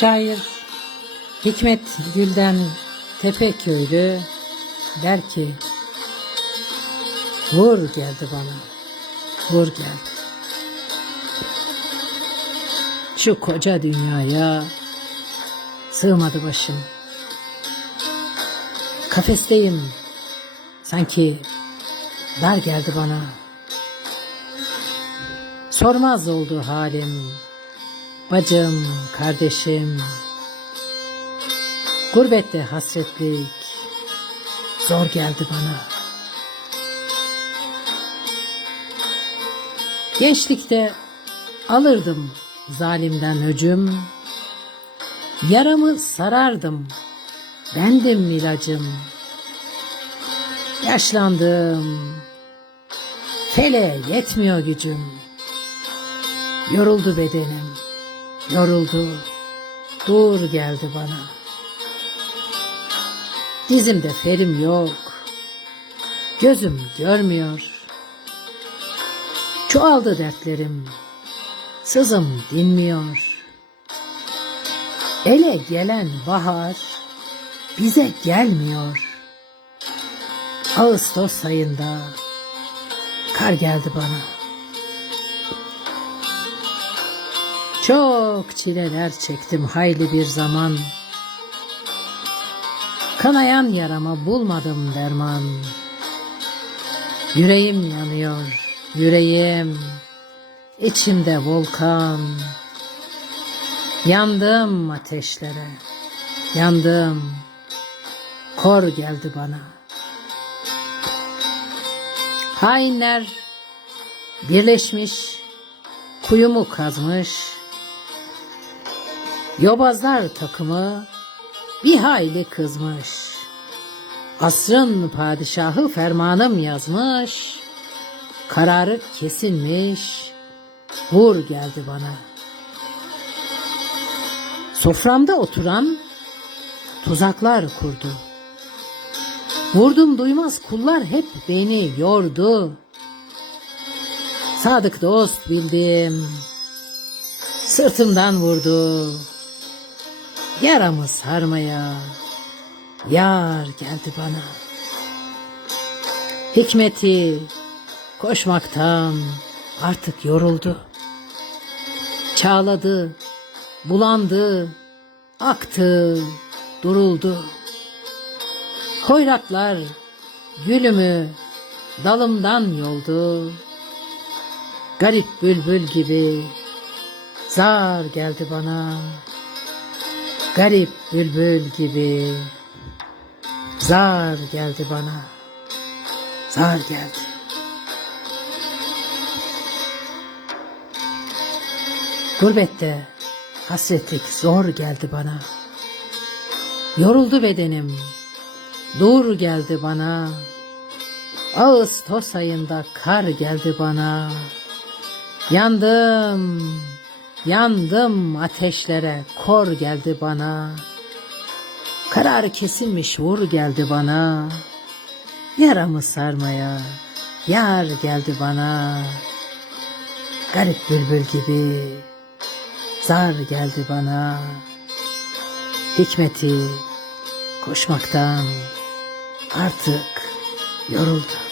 Şair Hikmet Gülden Tepeköylü der ki Vur geldi bana, vur geldi. Şu koca dünyaya sığmadı başım. Kafesteyim, sanki dar geldi bana. Sormaz oldu halim, bacım, kardeşim. Gurbette hasretlik zor geldi bana. Gençlikte alırdım zalimden öcüm. Yaramı sarardım, bendim ilacım. Yaşlandım, fele yetmiyor gücüm. Yoruldu bedenim, yoruldu, dur geldi bana. Dizimde ferim yok, gözüm görmüyor. Çoğaldı dertlerim, sızım dinmiyor. Ele gelen bahar bize gelmiyor. Ağustos ayında kar geldi bana. Çok çileler çektim hayli bir zaman. Kanayan yarama bulmadım derman. Yüreğim yanıyor, yüreğim içimde volkan. Yandım ateşlere, yandım. Kor geldi bana. Hainler birleşmiş, kuyumu kazmış. Yobazlar takımı bir hayli kızmış. Asrın padişahı fermanım yazmış. Kararı kesilmiş. Vur geldi bana. Soframda oturan tuzaklar kurdu. Vurdum duymaz kullar hep beni yordu. Sadık dost bildim. Sırtımdan vurdu. Yaramı sarmaya yar geldi bana. Hikmeti koşmaktan artık yoruldu. Çağladı, bulandı, aktı, duruldu. Hoyratlar gülümü dalımdan yoldu. Garip bülbül gibi zar geldi bana. Garip bülbül gibi zar geldi bana. Zar geldi. Gurbette hasretlik zor geldi bana. Yoruldu bedenim. Dur geldi bana. Ağustos ayında kar geldi bana. Yandım, yandım ateşlere, kor geldi bana. Kararı kesilmiş vur geldi bana. Yaramı sarmaya, yar geldi bana. Garip bülbül gibi, zar geldi bana. Hikmeti koşmaktan artık yoruldu.